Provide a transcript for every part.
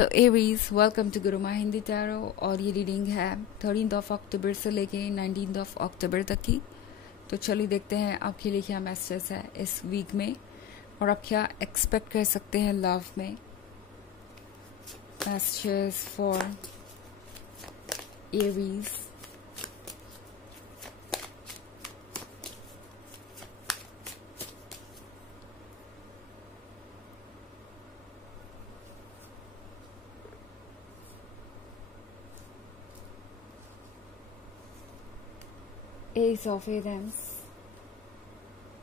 तो Aries, welcome to Guruma Hindi tarot. और ये रीडिंग है 13 अक्टूबर से लेके 19 अक्टूबर तक की। तो चलिए देखते हैं आपके लिए क्या मैसेज है इस वीक में और आप क्या एक्सपेक्ट कर सकते हैं लव में। Messages for Aries. Ace of Wands,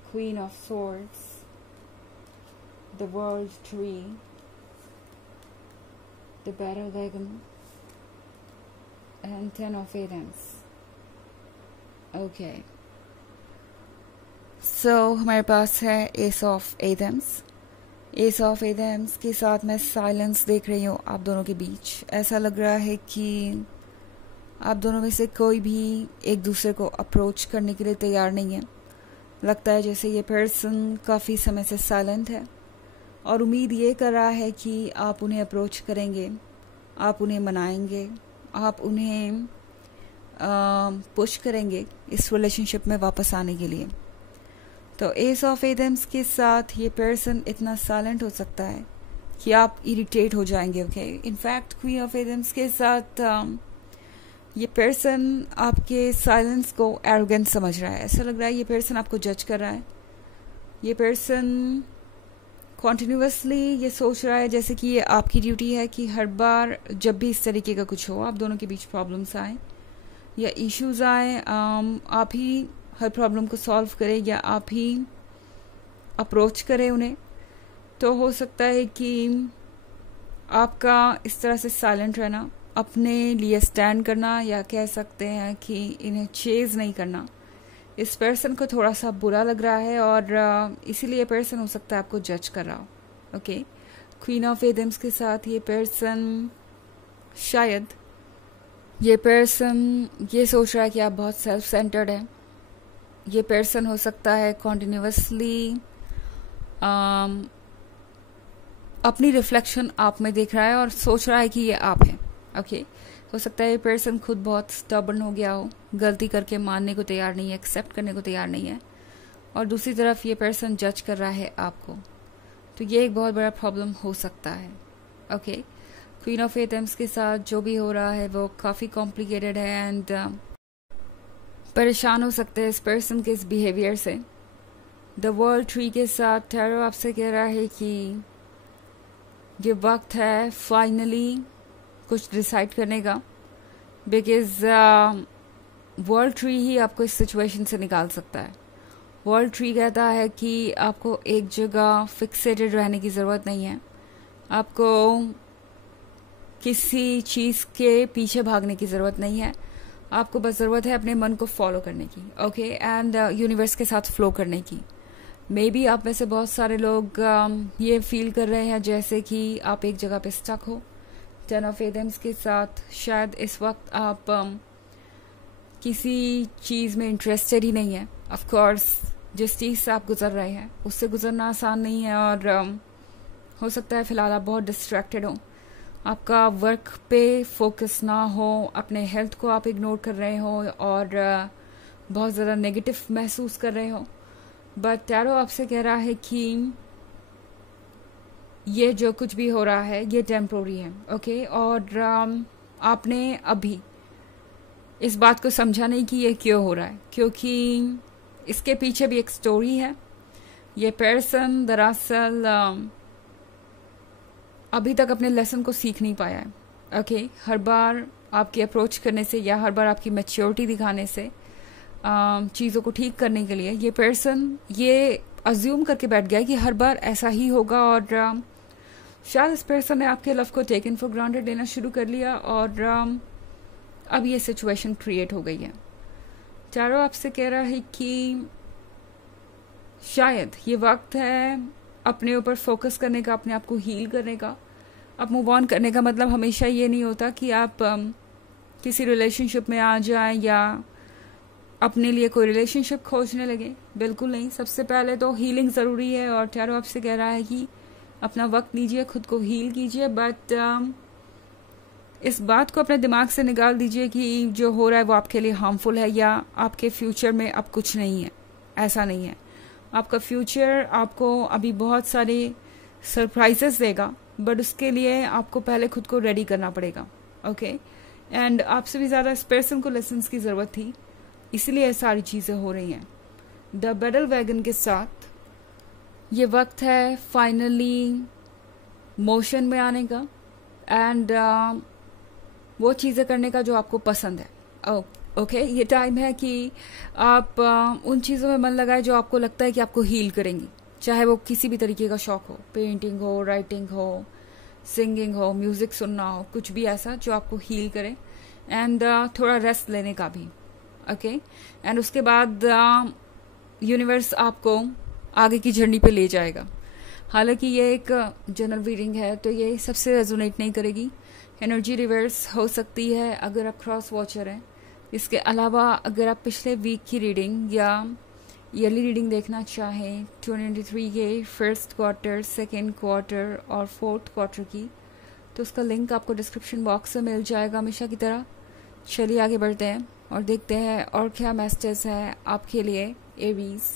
Queen of Swords, the World Tree, the Battle Dragon, and Ten of Wands. Okay. So हमारे पास है Ace of Wands. Ace of Wands के साथ मैं साइलेंस देख रही हूँ आप दोनों के बीच। ऐसा लग रहा है कि आप दोनों में से कोई भी एक दूसरे को अप्रोच करने के लिए तैयार नहीं है। लगता है जैसे ये पर्सन काफ़ी समय से साइलेंट है और उम्मीद ये कर रहा है कि आप उन्हें अप्रोच करेंगे, आप उन्हें मनाएंगे, आप उन्हें पुश करेंगे इस रिलेशनशिप में वापस आने के लिए। तो एस ऑफ एडम्स के साथ ये पर्सन इतना साइलेंट हो सकता है कि आप इरिटेट हो जाएंगे। Okay, in fact queen of Adams के साथ ये पर्सन आपके साइलेंस को एरोगेंट समझ रहा है। ऐसा लग रहा है ये पर्सन आपको जज कर रहा है। ये पर्सन कॉन्टिन्यूसली ये सोच रहा है जैसे कि ये आपकी ड्यूटी है कि हर बार जब भी इस तरीके का कुछ हो, आप दोनों के बीच प्रॉब्लम्स आए या इश्यूज आए, आप ही हर प्रॉब्लम को सॉल्व करें या आप ही अप्रोच करें उन्हें। तो हो सकता है कि आपका इस तरह से साइलेंट रहना, अपने लिए स्टैंड करना, या कह सकते हैं कि इन्हें चेज नहीं करना, इस पर्सन को थोड़ा सा बुरा लग रहा है और इसीलिए पर्सन हो सकता है आपको जज कर रहा हो। ओके, क्वीन ऑफ एडम्स के साथ ये पर्सन शायद ये पर्सन ये सोच रहा है कि आप बहुत सेल्फ सेंटर्ड हैं। ये पर्सन हो सकता है कॉन्टिन्यूसली अपनी रिफ्लेक्शन आप में देख रहा है और सोच रहा है कि ये आप हैं। ओके, हो सकता है ये पर्सन खुद बहुत स्टबर्न हो गया हो, गलती करके मानने को तैयार नहीं है, एक्सेप्ट करने को तैयार नहीं है, और दूसरी तरफ ये पर्सन जज कर रहा है आपको। तो ये एक बहुत बड़ा प्रॉब्लम हो सकता है। ओके, क्वीन ऑफ एटम्स के साथ जो भी हो रहा है वो काफ़ी कॉम्प्लिकेटेड है एंड परेशान हो सकते हैं इस पर्सन के इस बिहेवियर से। द वर्ल्ड ट्री के साथ टैरो आपसे कह रहा है कि ये वक्त है फाइनली कुछ डिसाइड करने का, बिकॉज वर्ल्ड ट्री ही आपको इस सिचुएशन से निकाल सकता है। वर्ल्ड ट्री कहता है कि आपको एक जगह फिक्सेटेड रहने की ज़रूरत नहीं है, आपको किसी चीज़ के पीछे भागने की ज़रूरत नहीं है, आपको बस ज़रूरत है अपने मन को फॉलो करने की। ओके, एंड यूनिवर्स के साथ फ्लो करने की। मे बी आप में से बहुत सारे लोग ये फील कर रहे हैं जैसे कि आप एक जगह पे स्टक हो। टेन ऑफ एडम्स के साथ शायद इस वक्त आप किसी चीज़ में इंटरेस्टेड ही नहीं है। ऑफ कोर्स जिस चीज़ से आप गुजर रहे हैं उससे गुजरना आसान नहीं है और हो सकता है फ़िलहाल आप बहुत डिस्ट्रैक्टेड हो, आपका वर्क पे फोकस ना हो, अपने हेल्थ को आप इग्नोर कर रहे हो और बहुत ज़्यादा नेगेटिव महसूस कर रहे हो। बट टैरो आपसे कह रहा है कि ये जो कुछ भी हो रहा है ये टेम्प्रोरी है। ओके, और आपने अभी इस बात को समझा नहीं कि ये क्यों हो रहा है, क्योंकि इसके पीछे भी एक स्टोरी है। ये पर्सन दरअसल अभी तक अपने लेसन को सीख नहीं पाया है। ओके, हर बार आपकी अप्रोच करने से या हर बार आपकी मैच्योरिटी दिखाने से चीज़ों को ठीक करने के लिए ये पर्सन ये अज्यूम करके बैठ गया कि हर बार ऐसा ही होगा और शायद इस पर्सन ने आपके लव को टेकन फॉर ग्रांटेड लेना शुरू कर लिया और अब ये सिचुएशन क्रिएट हो गई है। चारों आपसे कह रहा है कि शायद ये वक्त है अपने ऊपर फोकस करने का, अपने आप को हील करने का। अब मूव ऑन करने का मतलब हमेशा ये नहीं होता कि आप किसी रिलेशनशिप में आ जाएं या अपने लिए कोई रिलेशनशिप खोजने लगे। बिल्कुल नहीं, सबसे पहले तो हीलिंग ज़रूरी है और टैरो आपसे कह रहा है कि अपना वक्त लीजिए, खुद को हील कीजिए, बट इस बात को अपने दिमाग से निकाल दीजिए कि जो हो रहा है वो आपके लिए हार्मफुल है या आपके फ्यूचर में अब कुछ नहीं है। ऐसा नहीं है। आपका फ्यूचर आपको अभी बहुत सारे सरप्राइजेस देगा, बट उसके लिए आपको पहले खुद को रेडी करना पड़ेगा। ओके, एंड आपसे भी ज़्यादा इस पर्सन को लेसन्स की ज़रूरत थी, इसलिए ये सारी चीज़ें हो रही हैं। द बैटल वैगन के साथ ये वक्त है फाइनली मोशन में आने का एंड वो चीज़ें करने का जो आपको पसंद है। ओके, ये टाइम है कि आप उन चीज़ों में मन लगाए जो आपको लगता है कि आपको हील करेंगी, चाहे वो किसी भी तरीके का शौक हो, पेंटिंग हो, राइटिंग हो, सिंगिंग हो, म्यूज़िक सुनना हो, कुछ भी ऐसा जो आपको हील करे। एंड थोड़ा रेस्ट लेने का भी। ओके, एंड उसके बाद यूनिवर्स आपको आगे की जर्नी पे ले जाएगा। हालांकि ये एक जनरल रीडिंग है तो ये सबसे रेजोनेट नहीं करेगी। एनर्जी रिवर्स हो सकती है अगर आप क्रॉस वॉचर हैं। इसके अलावा अगर आप पिछले वीक की रीडिंग या ईयरली रीडिंग देखना चाहें 2023 के फर्स्ट क्वार्टर, सेकेंड क्वार्टर और फोर्थ क्वार्टर की, तो उसका लिंक आपको डिस्क्रिप्शन बॉक्स में मिल जाएगा हमेशा की तरह। चलिए आगे बढ़ते हैं और देखते हैं और क्या मैसेजेस है आपके लिए Aries.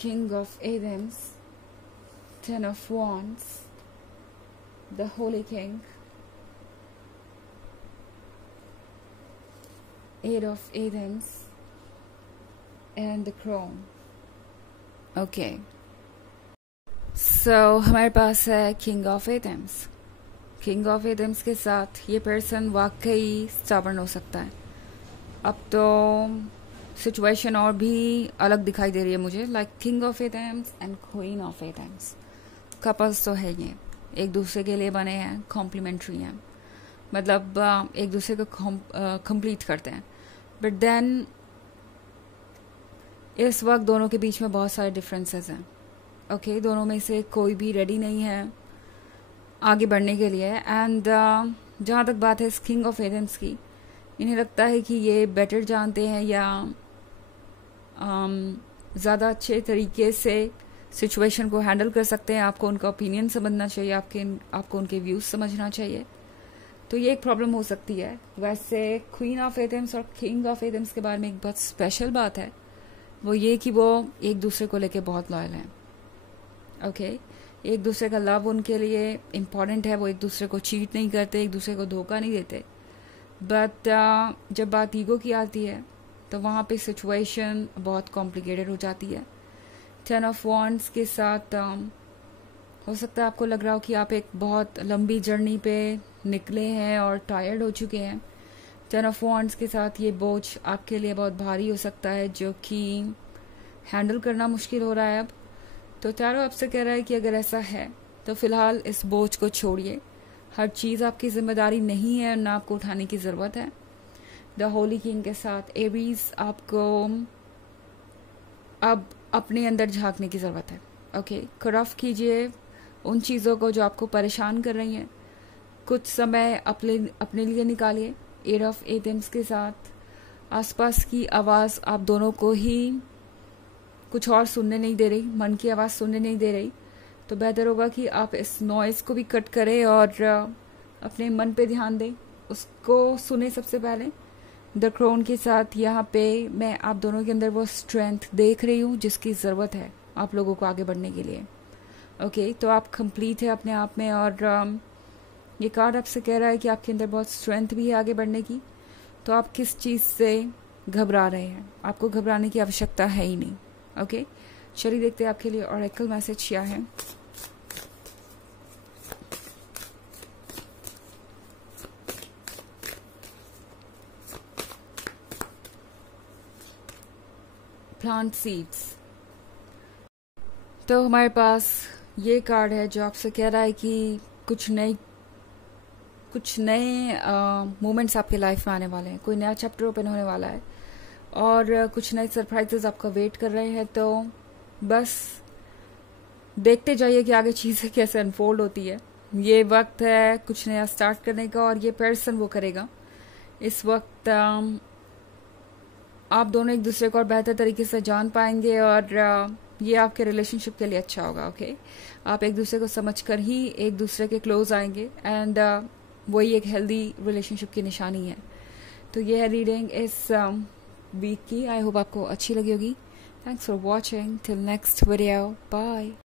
King of Athens, Ten of Wands, the Holy King, Eight of Athens, and the Crown. Okay. So हमारे पास है King of Athens. King of Athens के साथ ये पर्सन वाकई स्टबर्न हो सकता है। अब तो सिचुएशन और भी अलग दिखाई दे रही है मुझे, like king of Athens and queen of Athens. Couples तो है ये, एक दूसरे के लिए बने हैं, कॉम्प्लीमेंट्री हैं, मतलब एक दूसरे को कंप्लीट करते हैं। बट देन इस वक्त दोनों के बीच में बहुत सारे डिफरेंसेस हैं। ओके, दोनों में से कोई भी रेडी नहीं है आगे बढ़ने के लिए। एंड जहाँ तक बात है इस किंग ऑफ एथेंस की, इन्हें लगता है कि ये बेटर जानते हैं या ज़्यादा अच्छे तरीके से सिचुएशन को हैंडल कर सकते हैं। आपको उनका ओपिनियन समझना चाहिए, आपको उनके व्यूज़ समझना चाहिए। तो ये एक प्रॉब्लम हो सकती है। वैसे क्वीन ऑफ एथेंस और किंग ऑफ एथेंस के बारे में एक बहुत स्पेशल बात है, वो ये कि वो एक दूसरे को लेके बहुत लॉयल हैं। ओके, एक दूसरे का लव उनके लिए इम्पॉर्टेंट है। वो एक दूसरे को चीट नहीं करते, एक दूसरे को धोखा नहीं देते। बट जब बात ईगो की आती है तो वहाँ पे सिचुएशन बहुत कॉम्प्लिकेटेड हो जाती है। 10 ऑफ वॉन्ड्स के साथ हो सकता है आपको लग रहा हो कि आप एक बहुत लंबी जर्नी पे निकले हैं और टायर्ड हो चुके हैं। 10 ऑफ वॉन्ड्स के साथ ये बोझ आपके लिए बहुत भारी हो सकता है, जो कि हैंडल करना मुश्किल हो रहा है अब। तो टैरो आपसे कह रहा है कि अगर ऐसा है तो फिलहाल इस बोझ को छोड़िए। हर चीज़ आपकी जिम्मेदारी नहीं है, ना आपको उठाने की ज़रूरत है। द होली किंग के साथ एरीज, आपको अब अपने अंदर झांकने की ज़रूरत है। ओके, कट ऑफ कीजिए उन चीज़ों को जो आपको परेशान कर रही हैं। कुछ समय अपने लिए निकालिए। एट ऑफ एथेंस के साथ आसपास की आवाज़ आप दोनों को ही कुछ और सुनने नहीं दे रही, मन की आवाज़ सुनने नहीं दे रही। तो बेहतर होगा कि आप इस नॉइज़ को भी कट करें और अपने मन पे ध्यान दें, उसको सुने सबसे पहले। द क्राउन के साथ यहाँ पे मैं आप दोनों के अंदर वो स्ट्रेंथ देख रही हूँ जिसकी ज़रूरत है आप लोगों को आगे बढ़ने के लिए। ओके, तो आप कंप्लीट है अपने आप में। और ये कार्ड आपसे कह रहा है कि आपके अंदर बहुत स्ट्रेंथ भी है आगे बढ़ने की। तो आप किस चीज़ से घबरा रहे हैं? आपको घबराने की आवश्यकता है ही नहीं। ओके, चलिए देखते हैं आपके लिए ऑरेकल मैसेज क्या है। Plant seeds. तो हमारे पास ये कार्ड है जो आपसे कह रहा है कि कुछ नए मोमेंट्स आपके लाइफ में आने वाले हैं, कोई नया चैप्टर ओपन होने वाला है और कुछ नए सरप्राइजेस आपका वेट कर रहे हैं। तो बस देखते जाइए कि आगे चीज़ें कैसे अनफोल्ड होती है। ये वक्त है कुछ नया स्टार्ट करने का और ये पर्सन वो करेगा। इस वक्त आप दोनों एक दूसरे को और बेहतर तरीके से जान पाएंगे और ये आपके रिलेशनशिप के लिए अच्छा होगा. ओके, आप एक दूसरे को समझकर ही एक दूसरे के क्लोज आएंगे एंड वही एक हेल्दी रिलेशनशिप की निशानी है. तो ये है रीडिंग इस वीक की. आई होप आपको अच्छी लगी होगी. Thanks for watching. Till next video. Bye.